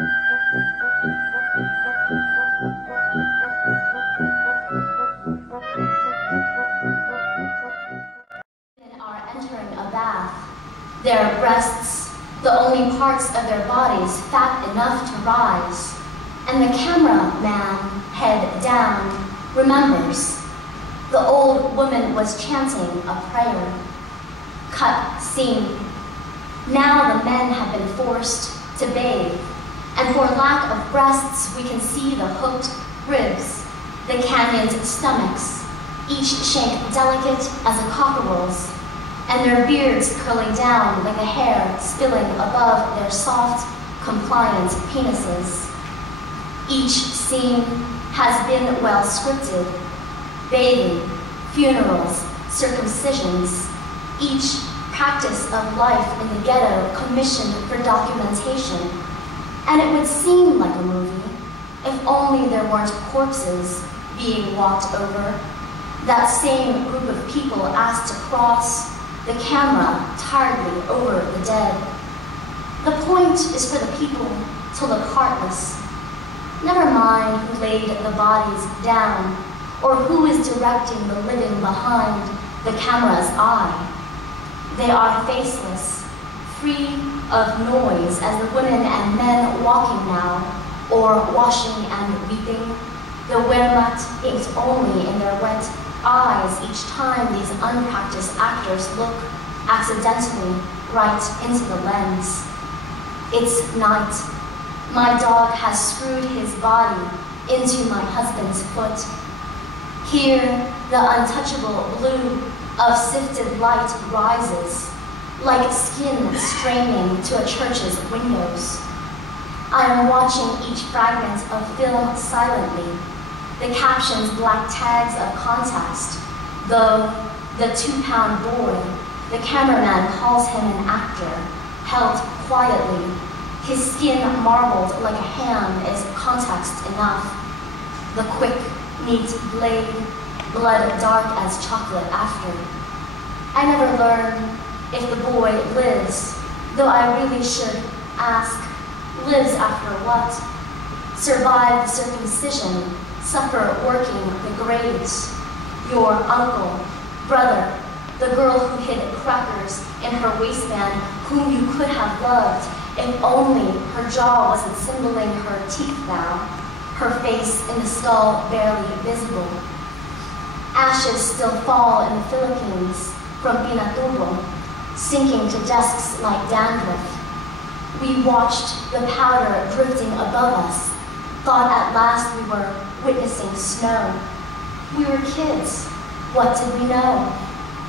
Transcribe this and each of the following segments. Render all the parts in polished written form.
Are entering a bath, their breasts, the only parts of their bodies fat enough to rise, and the cameraman, head down, remembers. The old woman was chanting a prayer. Cut scene. Now the men have been forced to bathe, and for lack of breasts we can see the hooked ribs, the canyoned stomachs, each shank delicate as a cockerel's, and their beards curling down like a hair spilling above their soft, compliant penises. Each scene has been well scripted. Bathing, funerals, circumcisions, each practice of life in the ghetto commissioned for documentation. And it would seem like a movie if only there weren't corpses being walked over. That same group of people asked to cross the camera tiredly over the dead. The point is for the people to look heartless. Never mind who laid the bodies down or who is directing the living behind the camera's eye. They are faceless, free of noise as the women and men walking now, or washing and weeping, the Wehrmacht inked only in their wet eyes each time these unpracticed actors look accidentally right into the lens. It's night. My dog has screwed his body into my husband's foot. Here, the untouchable blue of sifted light rises, like skin straining to a church's windows. I am watching each fragment of film silently, the captions black tags of context, though the 2-pound boy, the cameraman calls him an actor, held quietly, his skin marbled like a ham is context enough. The quick, neat blade, blood dark as chocolate after. I never learn if the boy lives, though I really should ask, lives after what? Survive the circumcision, suffer working the graves. Your uncle, brother, the girl who hid crackers in her waistband, whom you could have loved if only her jaw wasn't symboling her teeth now, her face in the skull barely visible. Ashes still fall in the Philippines from Pinatubo, sinking to desks like dandruff. We watched the powder drifting above us, thought at last we were witnessing snow. We were kids. What did we know?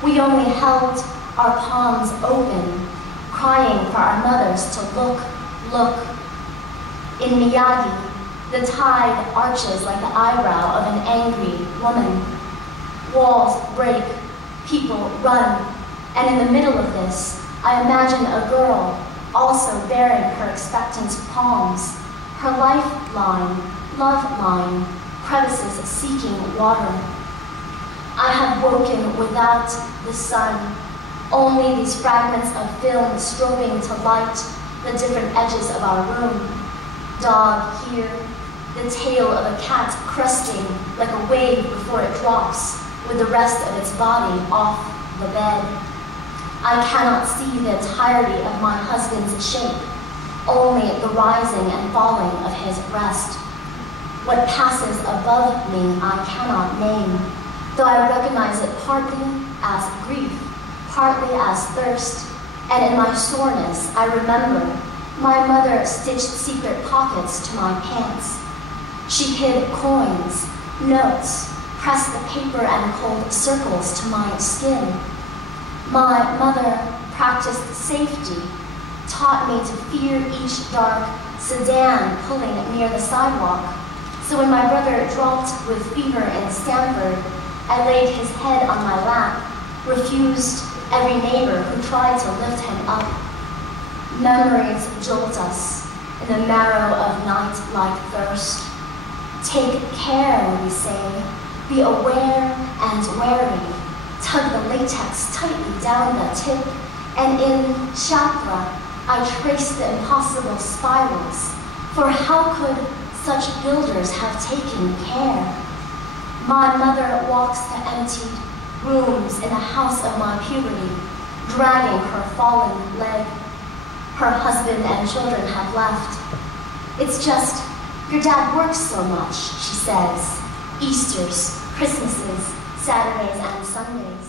We only held our palms open, crying for our mothers to look, look. In Miyagi, the tide arches like the eyebrow of an angry woman. Walls break, people run, and in the middle of this, I imagine a girl also bearing her expectant palms, her lifeline, love line, crevices seeking water. I have woken without the sun, only these fragments of film strobing to light the different edges of our room. Dog here, the tail of a cat cresting like a wave before it drops, with the rest of its body off the bed. I cannot see the entirety of my husband's shape, only the rising and falling of his breast. What passes above me I cannot name, though I recognize it partly as grief, partly as thirst, and in my soreness I remember my mother stitched secret pockets to my pants. She hid coins, notes, pressed the paper and cold circles to my skin. My mother practiced safety, taught me to fear each dark sedan pulling near the sidewalk. So when my brother dropped with fever in Stanford, I laid his head on my lap, refused every neighbor who tried to lift him up. Memories jolt us in the marrow of night like thirst. Take care, we say. Be aware and wary. Tug the latex tightly down the tip, and in chakra, I trace the impossible spirals, For how could such builders have taken care? My mother walks the emptied rooms in the house of my puberty, dragging her fallen leg. Her husband and children have left. It's just, your dad works so much, she says. Easters, Christmases, Saturdays and Sundays.